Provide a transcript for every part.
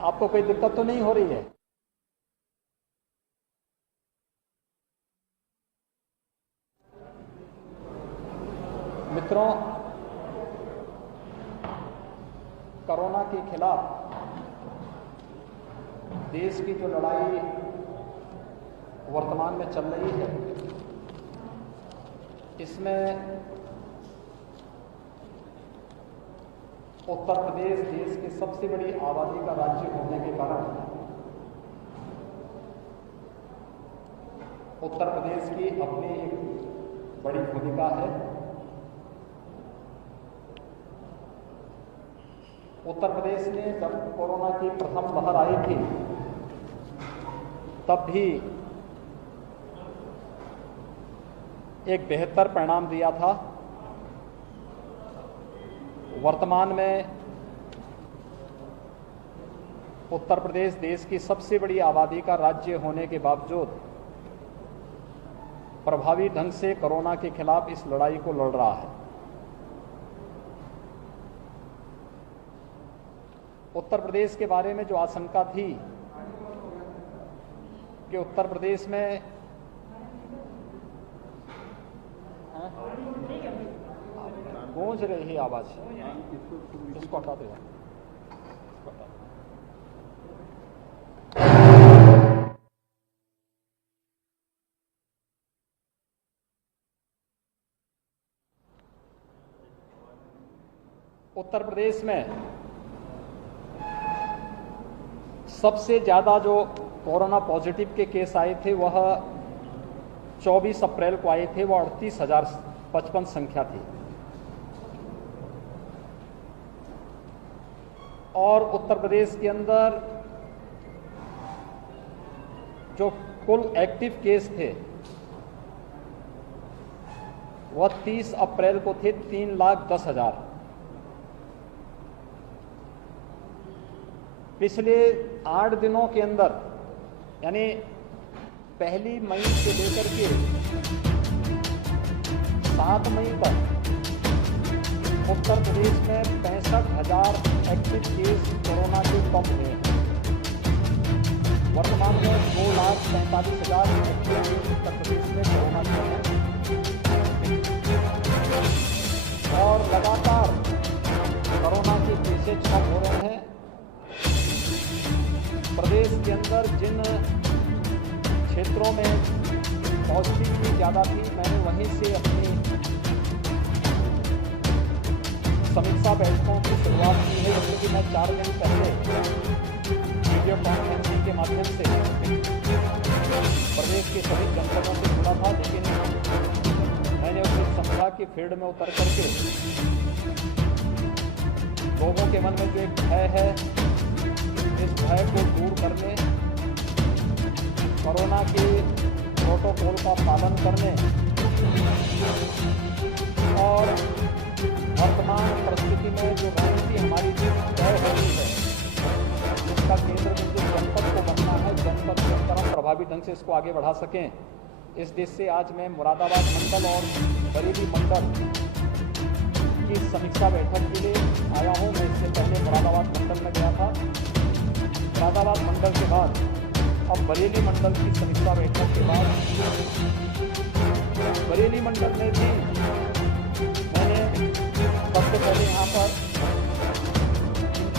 आपको कोई दिक्कत तो नहीं हो रही है? मित्रों, कोरोना के खिलाफ देश की जो लड़ाई वर्तमान में चल रही है, इसमें उत्तर प्रदेश देश की सबसे बड़ी आबादी का राज्य होने के कारण उत्तर प्रदेश की अपनी एक बड़ी भूमिका है। उत्तर प्रदेश में जब कोरोना की प्रथम लहर आई थी, तब भी एक बेहतर परिणाम दिया था। वर्तमान में उत्तर प्रदेश देश की सबसे बड़ी आबादी का राज्य होने के बावजूद प्रभावी ढंग से कोरोना के खिलाफ इस लड़ाई को लड़ रहा है। उत्तर प्रदेश के बारे में जो आशंका थी कि उत्तर प्रदेश में गूंज रही है आवाज, इसको हटा देगा। उत्तर प्रदेश में सबसे ज्यादा जो कोरोना पॉजिटिव के केस आए थे वह 24 अप्रैल को आए थे, वह 38,055 संख्या थी। और उत्तर प्रदेश के अंदर जो कुल एक्टिव केस थे वह 30 अप्रैल को थे 3,10,000। पिछले 8 दिनों के अंदर, यानी 1 मई से लेकर के 7 मई तक उत्तर प्रदेश में 65,000 एक्टिव केस कोरोना के कम हुए हैं। वर्तमान में 2,45,000 एक्टिव केस उत्तर प्रदेश में कोरोना के हैं और लगातार कोरोना के केसेज कम हो रहे हैं। प्रदेश के अंदर जिन क्षेत्रों में पॉजिटिविटी ज़्यादा थी, मैंने वहीं से अपनी समीक्षा बैठकों की शुरुआत की है। जैसे कि मैं 4 दिन पहले वीडियो कॉन्फ्रेंसिंग के माध्यम से प्रदेश के सभी जनपदों से जुड़ा था, लेकिन मैंने उसे समझा कि फील्ड में उतर करके लोगों के मन में जो एक भय है, इस भय को दूर करने, कोरोना के प्रोटोकॉल का पालन करने और वर्तमान परिस्थिति में जो रणनीति हमारी तय हो रही है, जिसका केंद्र बिंदु जनपद को बनना है, जनपद के अंदर हम प्रभावी ढंग से इसको आगे बढ़ा सकें। इस देश से आज मैं मुरादाबाद मंडल और बरेली मंडल की समीक्षा बैठक के लिए आया हूँ। मैं इससे पहले मुरादाबाद मंडल में गया था। मुरादाबाद मंडल के बाद अब बरेली मंडल की समीक्षा बैठक के बाद बरेली मंडल में भी मैंने सबसे पहले यहाँ पर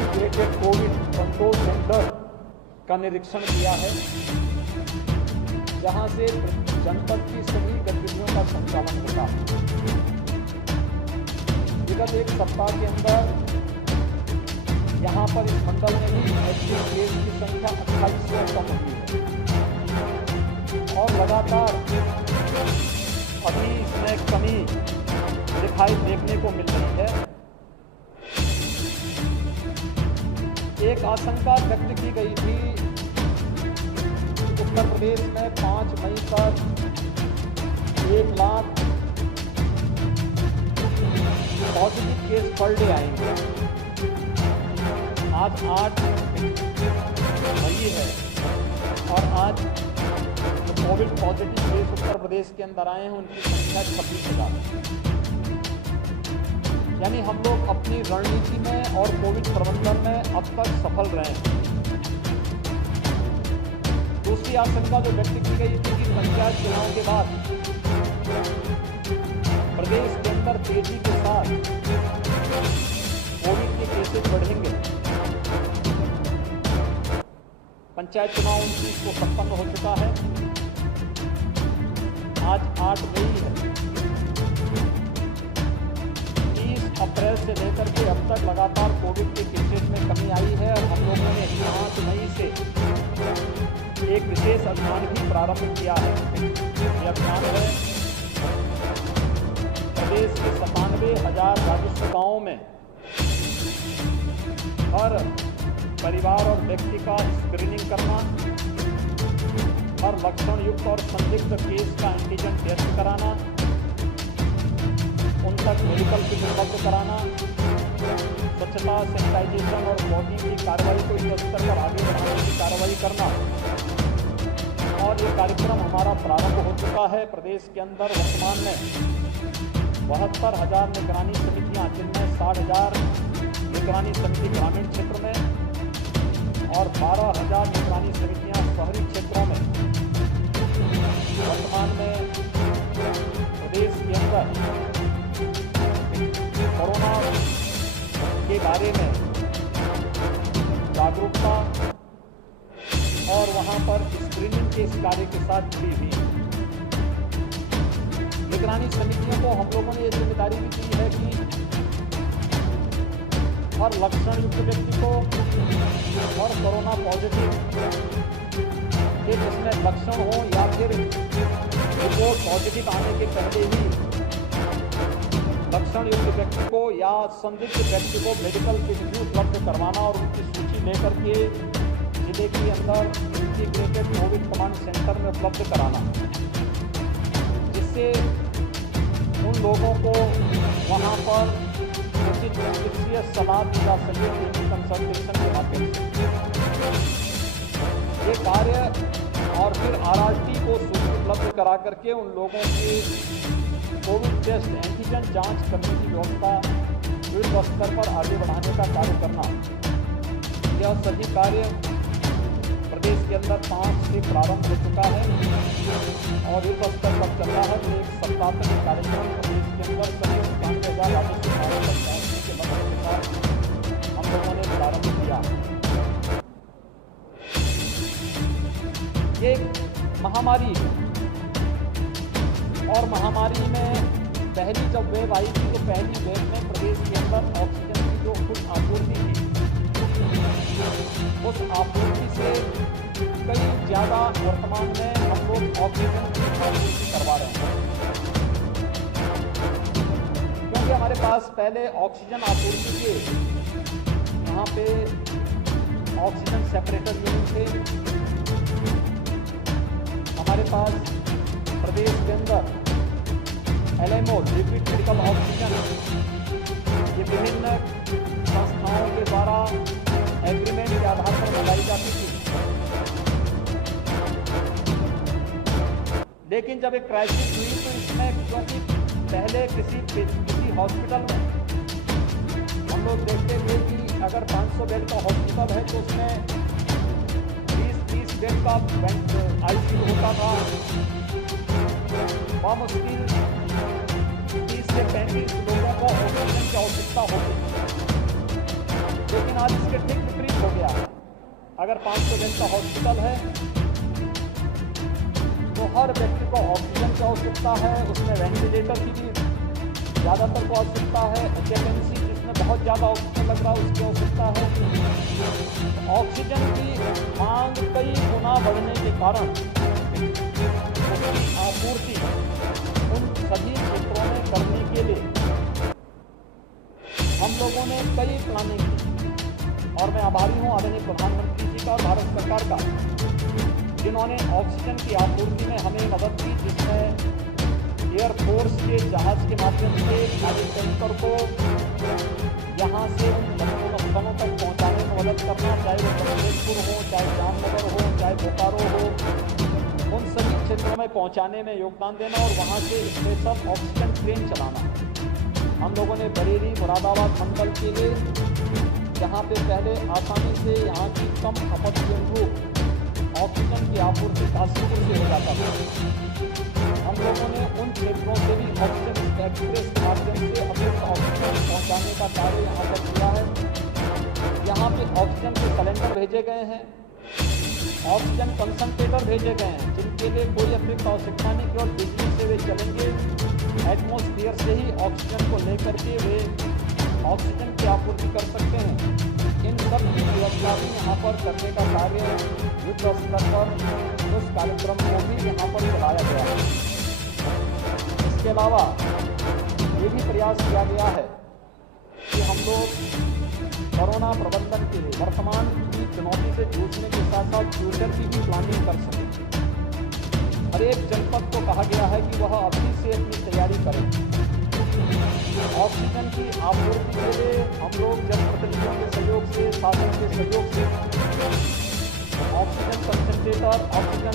इंटीग्रेटेड कोविड कंट्रोल सेंटर का निरीक्षण किया है, जहाँ से जनपद की सभी गतिविधियों का संचालन होता है। विगत 1 सप्ताह के अंदर यहाँ पर इस मंडल में ही एक्टिव केस की संख्या 28 से कम हुई है और लगातार अभी इसमें कमी दिखाई देखने को मिल रही है। एक आशंका व्यक्त की गई थी उत्तर प्रदेश में 5 मई तक 1 lakh positive case per day आएंगे। आज 8 मई है और आज जो Covid positive case Uttar Pradesh के अंदर आए हैं उनकी संख्या 26,000 है। यानी हम लोग अपनी रणनीति में और कोविड प्रबंधन में अब तक सफल रहे हैं। दूसरी आशंका जो व्यक्त की गई थी कि पंचायत चुनाव के बाद प्रदेश के अंदर तेजी के साथ कोविड के केसेस बढ़ेंगे। पंचायत चुनाव 29 को संपन्न हो चुका है। आज 8 मई है। 30 अप्रैल से लेकर के अब तक लगातार कोविड के केसेस में कमी आई है और हम लोगों ने 5 मई से एक विशेष अभियान भी प्रारंभ किया है। यह अभियान है प्रदेश के 97,000 राजस्व गांवों में हर परिवार और व्यक्ति का स्क्रीनिंग करना, हर लक्षण युक्त और संदिग्ध केस का एंटीजन टेस्ट कराना, उन तक मेडिकल किट उपलब्ध कराना, स्वच्छता, सैनिटाइजेशन और वॉकिंग की कार्रवाई को इस स्तर पर आगे बढ़ाने की कार्रवाई करना। और ये कार्यक्रम हमारा प्रारंभ हो चुका है। प्रदेश के अंदर वर्तमान में 72,000 निगरानी समितियाँ, जिनमें 60,000 निगरानी समिति ग्रामीण क्षेत्र में और 12,000 निगरानी समितियाँ शहरी क्षेत्रों में वर्तमान में प्रदेश के अंदर कोरोना के बारे में जागरूकता और वहां पर स्क्रीनिंग के इस कार्य के साथ जुड़ी हुई निगरानी समितियों को हम लोगों ने ये जिम्मेदारी भी दी है कि हर लक्षण युक्त व्यक्ति को और कोरोना पॉजिटिव के जिसमें लक्षण हो या फिर रिपोर्ट पॉजिटिव आने के पहले ही लक्षण युक्त व्यक्ति को या संदिग्ध व्यक्ति को मेडिकल किट भी उपलब्ध करवाना और उनकी सूची लेकर के जिले के अंदर इंटीग्रेटेड कोविड कमांड सेंटर में उपलब्ध कराना, जिससे उन लोगों को वहां पर उचित चिकित्सीय सलाह दी जा सके कंसल्टेशन के माध्यम से। ये कार्य और फिर RRT को सूची उपलब्ध करा करके उन लोगों के कोविड टेस्ट एंटीजन जांच करने की व्यवस्था युद्ध स्तर पर आगे बढ़ाने का कार्य करना, यह सभी कार्य प्रदेश के अंदर 5 से प्रारंभ हो चुका है और युद्ध स्तर पर चल रहा है। तो एक सप्ताह तक कार्यक्रम प्रदेश के अंदर सभी 95,000 राजस्व गांवों तक पहुंचने के लक्ष्य के साथ हम लोगों ने प्रारंभ किया। ये महामारी है और महामारी में पहली जब वेव आई थी तो पहली वेव में प्रदेश के अंदर ऑक्सीजन की जो कुछ आपूर्ति थी, उस आपूर्ति से कई ज़्यादा वर्तमान में हम लोग ऑक्सीजन की आपूर्ति करवा रहे हैं, क्योंकि हमारे पास पहले ऑक्सीजन आपूर्ति के यहाँ पे ऑक्सीजन सेपरेटर यूनिट थे। हमारे पास प्रदेश के अंदर LMO लिक्विड मेडिकल ऑक्सीजन ये विभिन्न संस्थाओं के द्वारा एग्रीमेंट के आधार पर लगाई जाती थी। लेकिन जब एक क्राइसिस हुई तो इसमें, क्योंकि पहले किसी हॉस्पिटल में हम लोग देखते थे कि अगर 500 बेड का हॉस्पिटल है तो उसमें 20-30 बेड का ICU होता था। वह मुश्किल 30 से 35 लोगों को ऑक्सीजन की आवश्यकता होती है। लेकिन आज इसके ठीक विपरीत हो गया है। अगर 500 बेड का हॉस्पिटल है तो हर व्यक्ति को ऑक्सीजन की आवश्यकता है, उसमें वेंटिलेटर की भी ज़्यादातर को आवश्यकता है, HFNC जिसमें बहुत ज़्यादा ऑक्सीजन लग रहा है उसकी आवश्यकता है। ऑक्सीजन की मांग कई गुना बढ़ने के कारण उसकी आपूर्ति उन सभी क्षेत्रों में करने के लिए हम लोगों ने कई प्लानिंग की और मैं आभारी हूँ आदरणीय प्रधानमंत्री जी का और भारत सरकार का, जिन्होंने ऑक्सीजन की आपूर्ति में हमें मदद की, जिसमें एयरफोर्स के जहाज के माध्यम से खाली टैंकर को यहाँ से उन गंतव्य स्थलों तक पहुँचाने में मदद करना, चाहे वो कमलेशपुर हो, चाहे जामनगर हो, चाहे बोकारो हो, उन सभी क्षेत्रों में पहुँचाने में योगदान देना और वहाँ से स्पेशल ऑक्सीजन ट्रेन चलाना। हम लोगों ने बरेली मुरादाबाद मंडल के लिए, जहाँ पे पहले आसानी से यहाँ की कम खपत के अनुरूप ऑक्सीजन की आपूर्ति काशीपुर से हो जाता था, हम लोगों ने उन क्षेत्रों से भी ऑक्सीजन एक्सप्रेस के माध्यम से अतिरिक्त ऑक्सीजन पहुँचाने का कार्य यहाँ पर किया है। यहाँ पे ऑक्सीजन के सिलेंडर भेजे गए हैं, ऑक्सीजन कंसंट्रेटर भेजे गए हैं, जिनके लिए कोई अतिरिक्त आवश्यकता नहीं, केवल बिजली से वे चलेंगे। एटमॉस्फेयर से ही ऑक्सीजन को लेकर के वे ऑक्सीजन की आपूर्ति कर सकते हैं। इन सब की व्यवस्था भी यहाँ पर करने का कार्य युद्ध स्तर पर उस कार्यक्रम को भी यहाँ पर चलाया गया है। इसके अलावा ये भी प्रयास किया गया है कि हम लोग कोरोना प्रबंधन के लिए वर्तमान की चुनौती से जूझने के साथ साथ फ्यूचर की भी प्लानिंग कर सकें। हर एक जनपद को कहा गया है कि वह अभी से अपनी तैयारी करें। ऑक्सीजन की आपूर्ति के लिए हम लोग जनप्रतिनिधियों के सहयोग से, शासन के सहयोग से ऑक्सीजन कंसंट्रेटर, ऑक्सीजन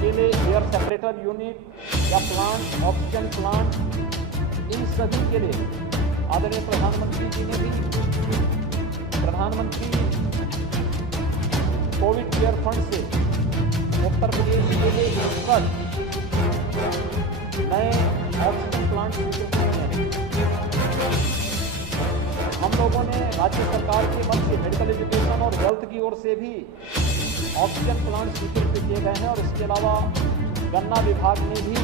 के लिए एयर सेपरेटर यूनिट या प्लांट, ऑक्सीजन प्लांट, इन सभी के लिए आदरणीय प्रधानमंत्री जी ने भी प्रधानमंत्री कोविड केयर फंड से उत्तर प्रदेश के लिए 61 नए ऑक्सीजन प्लांट स्वीकृत किए हैं। हम लोगों ने राज्य सरकार के मद से मेडिकल एजुकेशन और हेल्थ की ओर से भी ऑक्सीजन प्लांट स्वीकृत किए गए हैं और इसके अलावा गन्ना विभाग ने भी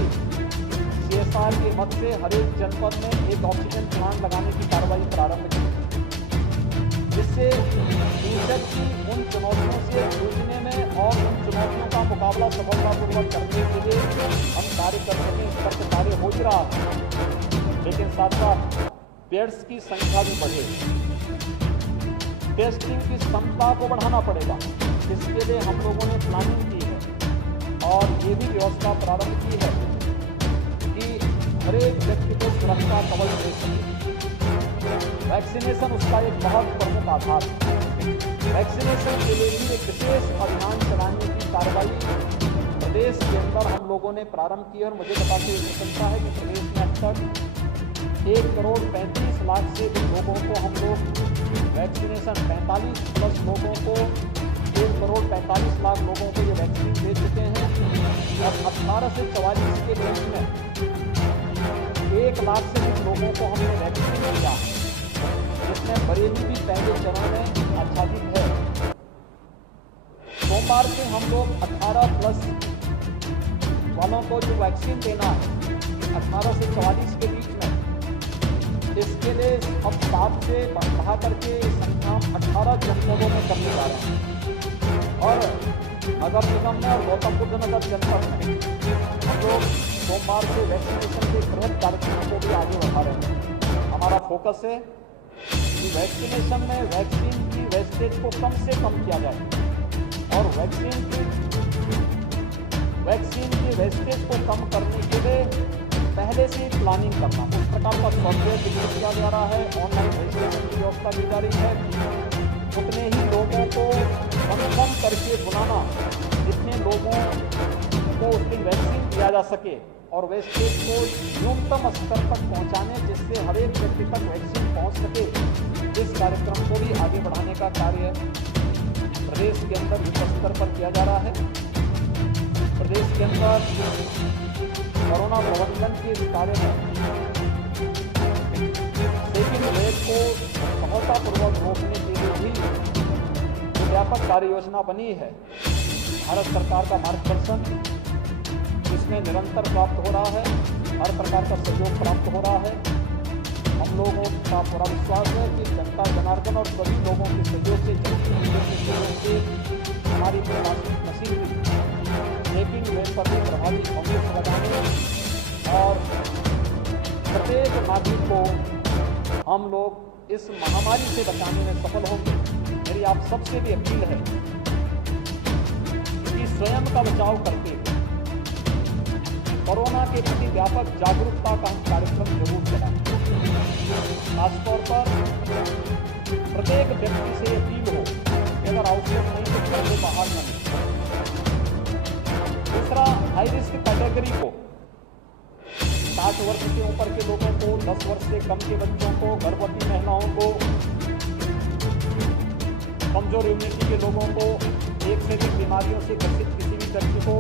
CSR के मद से हर एक जनपद में एक ऑक्सीजन प्लांट लगाने की कार्रवाई प्रारंभ की, जिससे फ्यूचर की उन चुनौतियों से जूझने में और उन चुनौतियों का मुकाबला सफलतापूर्वक करने के लिए हम कार्य कर सकें। इस पर तो कार्य हो ही रहा है, लेकिन साथ साथ बेड्स की संख्या भी बढ़े, टेस्टिंग की क्षमता को बढ़ाना पड़ेगा। इसके लिए हम लोगों ने प्लानिंग की है और ये भी व्यवस्था प्रारंभ की है कि हर एक व्यक्ति को सुरक्षा कवच दे सके। वैक्सीनेशन उसका एक बहुत प्रमुख आधार है। वैक्सीनेशन के लिए भी एक विशेष अभियान चलाने की कार्रवाई प्रदेश के अंदर हम लोगों ने प्रारंभ की है और मुझे बताते हुए प्रसन्नता है कि प्रदेश में अब तक 1,35,00,000 से भी लोगों को हम लोग वैक्सीनेशन 45+ लोगों को 1,45,00,000 लोगों को ये वैक्सीन दे चुके हैं और 18 से 44 के रेंज में 1 लाख से भी लोगों को हमने वैक्सीन दिया, जिसमें बरेली भी पहले चरण में आच्छादित है। सोमवार से हम लोग 18+ वालों को जो वैक्सीन देना है 18 से 44 के बीच में, इसके लिए अब 7 से बढ़ा करके संख्या 18 जनपदों में करने जा रहे हैं और नगर निगम में और गौतम बुद्ध नगर जनपद में हम लोग सोमवार से वैक्सीनेशन के बृहद कार्यक्रम को भी आगे बढ़ा रहे हैं। हमारा फोकस है कि वैक्सीनेशन में वैक्सीन की वेस्टेज को कम से कम किया जाए और वैक्सीन की वेस्टेज को कम करने के लिए पहले से प्लानिंग करना, उस प्रकार का सॉफ्टवेयर विकसित किया जा रहा है, ऑनलाइन रजिस्ट्रेशन की व्यवस्था की जा रही है, उतने ही लोगों को कंफर्म करके बुलाना जितने लोगों को उस दिन वैक्सीन दिया जा सके और वेस्टेज को न्यूनतम स्तर तक पहुंचाने, जिससे हर एक व्यक्ति तक वैक्सीन पहुंच सके। इस कार्यक्रम को भी आगे बढ़ाने का कार्य प्रदेश के अंदर युद्ध स्तर पर किया जा रहा है। प्रदेश के अंदर कोरोना प्रबंधन के इस कार्य में सेकेंड वेव को सफलतापूर्वक रोकने के लिए भी जो व्यापक कार्य योजना बनी है, भारत सरकार का मार्गदर्शन इसमें निरंतर प्राप्त हो रहा है, हर प्रकार का सहयोग प्राप्त हो रहा है। हम लोगों का पूरा विश्वास है कि जनता जनार्दन और सभी लोगों के सहयोग से, जनप्रतिनिधियों के सहयोग से हमारी प्रशासनिक मशीनरी सेकेंड वेव पर भी प्रभावी अंकुश लगाने और प्रत्येक नागरिक को हम लोग इस महामारी से बचाने में सफल होंगे। मेरी आप सबसे भी अपील है कि स्वयं का बचाव करते हुए कोरोना के प्रति व्यापक जागरूकता का हम कार्यक्रम जरूर चलाएं। खासतौर पर प्रत्येक व्यक्ति से अपील हो कि अगर आवश्यक नहीं तो घर से बाहर न निकलें। दूसरा, हाई रिस्क कैटेगरी को 60 वर्ष से ऊपर के लोगों को, 10 वर्ष से कम के बच्चों को, गर्भवती महिलाओं को, कमजोर इम्यूनिटी के लोगों को, एक से अधिक बीमारियों से ग्रसित किसी भी व्यक्ति को,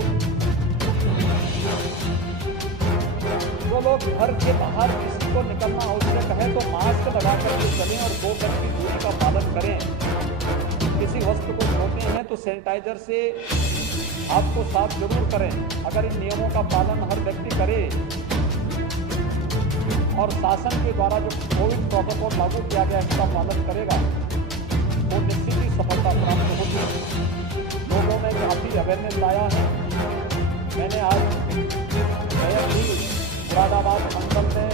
जो लोग घर के बाहर किसी को निकलना आवश्यक है तो मास्क लगा करके चलें और 2 गज की दूरी का पालन करें। किसी वस्तु को धोते हैं तो सैनिटाइजर से हाथ को साफ जरूर करें। अगर इन नियमों का पालन हर व्यक्ति करे और शासन के द्वारा जो कोविड प्रोटोकॉल लागू किया गया इसका पालन करेगा तो निश्चित ही सफलता प्राप्त होगी। लोगों में काफी अवेयरनेस लाया है। मैंने आज भी मुरादाबाद मंडल में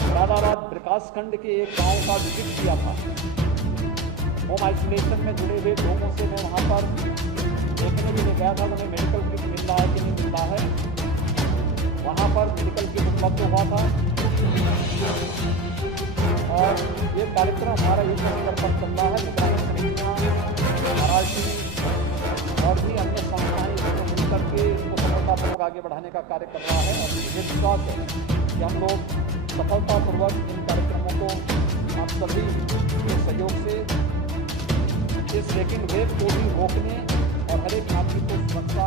मुरादाबाद विकासखंड के एक गांव का विजिट किया था। होम आइसोलेशन में जुड़े हुए लोगों से मैं वहां पर देखने के लिए गया था उन्हें मेडिकल किट मिल रहा है कि नहीं मिल रहा है। वहां पर मेडिकल किट उपलब्ध हुआ था और ये कार्यक्रम हमारा युद्ध स्तर पर चल रहा है। निगरानी समितियां, RRT और भी अन्य संस्थाएं इसमें मिलकर के इसको सफलतापूर्वक आगे बढ़ाने का कार्य कर रहा है और मुझे विश्वास है कि हम लोग सफलतापूर्वक इन कार्यक्रमों को आप सभी के सहयोग से इस सेकेंड वेव को भी रोकने और हर एक नागरिक को सुरक्षा